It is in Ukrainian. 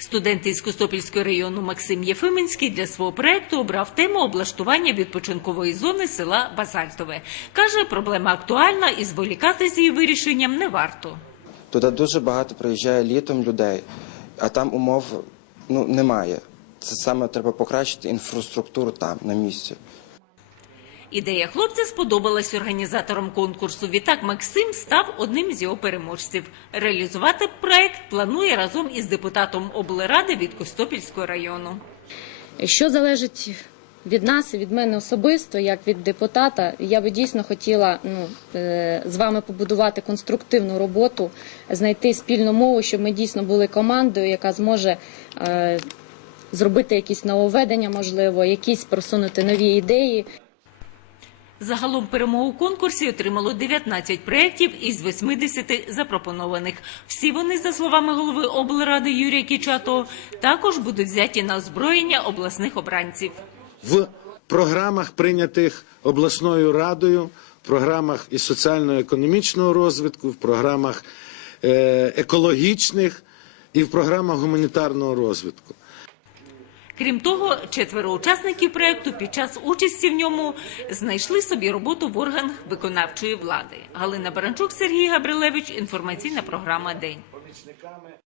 Студент із Костопільського району Максим Єфименський для свого проекту обрав тему облаштування відпочинкової зони села Базальтове. Каже, проблема актуальна і зволікати з її вирішенням не варто. Туди дуже багато приїжджає літом людей, а там умов ну, немає. Це саме треба покращити інфраструктуру там, на місці. Ідея хлопця сподобалась організаторам конкурсу. Відтак Максим став одним з його переможців. Реалізувати проект планує разом із депутатом облради від Костопільського району. Що залежить від нас від мене особисто, як від депутата, я би дійсно хотіла ну, е, з вами побудувати конструктивну роботу, знайти спільну мову, щоб ми дійсно були командою, яка зможе е, зробити якісь нововведення, можливо, якісь просунути нові ідеї. Загалом перемогу конкурсі отримало 19 проєктів із 80 запропонованих. Всі вони, за словами голови облради Юрія Кічатого, також будуть взяті на озброєння обласних обранців. в програмах, прийнятих обласною радою, в програмах і соціально-економічного розвитку, в програмах е, екологічних і в програмах гуманітарного розвитку. Крім того, четверо учасників проєкту під час участі в ньому знайшли собі роботу в органах виконавчої влади. Галина Баранчук, Сергій Габрилевич. Інформаційна програма День.